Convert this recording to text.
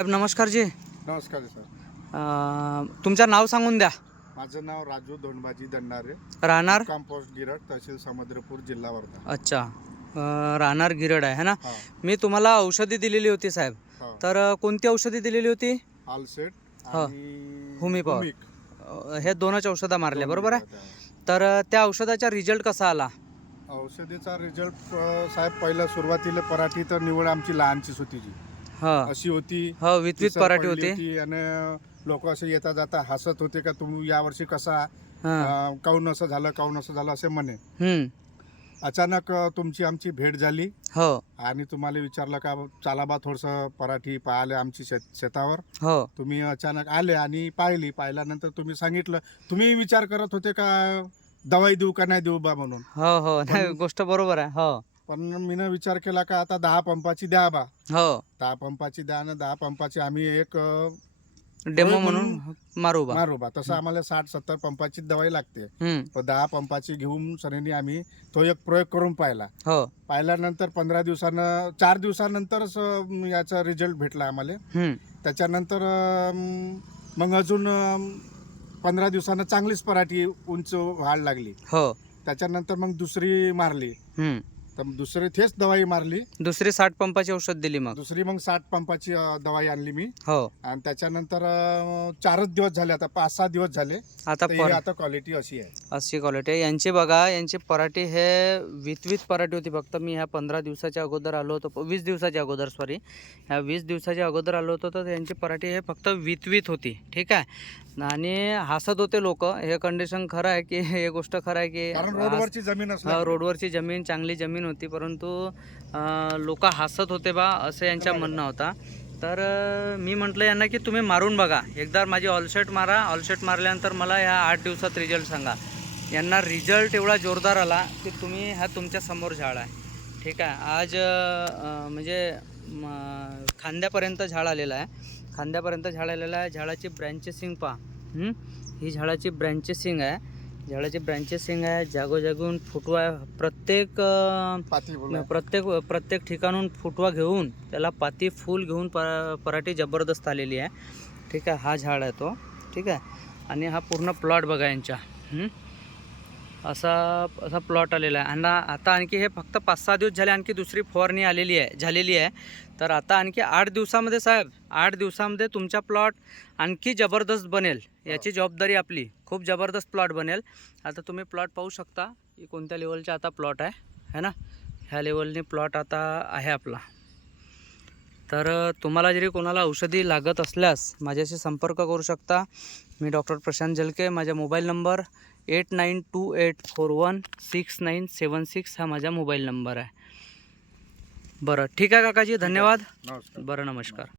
साहेब नमस्कार जी. नमस्कार सर. तुमचं नाव सांगून द्या. माझं नाव राजू धोंडबाजी दंडारे, राहणार कंपोस्ट गिरड, तहसील समुद्रपूर, जिल्हा वर्धा. अच्छा. राहणार गिरड आहे ना. हा. मी तुम्हाला औषधी दिलेली होती साहेब. हा. तर कोणती औषधी दिलेली होती? आलसेट हा. आणि हुमिक. हे दोनच औषधं मारले बरोबर आहे. आहे. तर त्या औषधाचा रिझल्ट कसा आला? औषधीचा रिझल्ट साहेब, पहिल्या सुरुवातीला पराठी तर निवड आमची लहानचीच होती जी हा अशी होती. हो, वितवित ती पराठी पडली होती. आणि लोक असे येता जाता हसत होते का तुम्ही यावर्षी कसा हा. काऊन असं झालं असे म्हणे. हम्म. अचानक तुमची आमची भेट झाली हो आणि तुम्हाला विचारलं का चला बा थोडंसं पराठी पाहिले आमची शेतावर. हो तुम्ही अचानक आले आणि पाहिल्यानंतर तुम्ही सांगितलं, तुम्ही विचार करत होते का दवाई देऊ का नाही देऊ बा म्हणून. हो हो नाही, गोष्ट बरोबर आहे. हो पण मीनं विचार केला का आता 10 पंपाची द्या बा. हो 10 पंपाची द्या ना, 10 पंपाची आम्ही एक डेमो म्हणून मारू बा. मारू बा. तसं आम्हाला 60-70 पंपाची दवाई लागते. हम्म. पण 10 पंपाची घेऊन सरांनी आम्ही तो एक प्रयोग करून पाहिला. हो. पाहिल्यानंतर 15 दिवसानं 4 दिवसानंतरच याचा रिझल्ट भेटला आम्हाला. हम्म. त्याच्यानंतर मग अजून 15 दिवसानं चांगलीच पराठी उंच व्हायला लागली. हो. त्याच्यानंतर मग दुसरी मारली. हम्म. तर दुसरी तेच दवाई मारली. दुसरी 60 पंपाची औषध दिली मग. दुसरी मग 60 पंपाची दवाई आणली मी. हो. आणि त्याच्यानंतर 4च दिवस झाले, आता 5-6 दिवस झाले. आता आता क्वालिटी अशी आहे. अशी क्वालिटी आहे यांची. बघा यांची पराठी हे वितवित पराठी होती. फक्त मी ह्या 15 दिवसाच्या अगोदर आलो होतो, 20 दिवसाच्या अगोदर, सॉरी, ह्या 20 दिवसाच्या अगोदर आलो होतो. तर यांची पराठी हे फक्त वितवित होती. ठीक आहे. आणि हसत होते लोक. हे कंडिशन खरं आहे की हे गोष्ट खरं आहे की कारण रोडवरची जमीन रोडवरची जमीन चांगली जमीन होती, परंतु लोक हसत होते बा, असं यांच्या म्हणणं होता. तर मी म्हटलं यांना की तुम्ही मारून बघा एकदा, माझी ऑलसेट मारा. ऑलसेट मारल्यानंतर मला ह्या 8 दिवसात रिझल्ट सांगा. यांना रिझल्ट एवढा जोरदार आला की तुम्ही ह्या तुमच्या समोर झाड आहे. ठीक आहे. आज म्हणजे खांद्यापर्यंत झाड आलेलं आहे. खांद्यापर्यंत झाड आलेलं आहे. झाडाची ब्रँचेसिंग पहा. ही झाडाची ब्रँचेसिंग आहे. झाडाची ब्रँचेसिंग आहे. जागोजागून फुटवा आहे. प्रत्येक ठिकाणून फुटवा घेऊन त्याला पाती फूल घेऊन पराठी जबरदस्त आलेली आहे. ठीक आहे. हा झाड आहे तो. ठीक आहे. आणि हा पूर्ण प्लॉट बघा यांच्या. असा प्लॉट आलेला आहे. आणि आता आणखी हे फक्त 5-6 दिवस झाले, आणखी दुसरी फवारणी झालेली आहे. तर आता आणखी 8 दिवसामध्ये साहेब, 8 दिवसामध्ये तुमचा प्लॉट आणखी जबरदस्त बनेल. याची जबाबदारी आपली. खूप जबरदस्त प्लॉट बनेल. आता तुम्ही प्लॉट पाहू शकता की कोणत्या लेवलचा आता प्लॉट आहे ना. ह्या लेवलने प्लॉट आता आहे आपला. तर तुम्हाला जरी कोणाला औषधी लागत असल्यास माझ्याशी संपर्क करू शकता. मी डॉक्टर प्रशांत जलके. माझा मोबाईल नंबर 8928416976 हा माझा मोबाईल नंबर आहे. बरं ठीक आहे काकाजी, धन्यवाद. नमस्कार. बरं नमस्कार.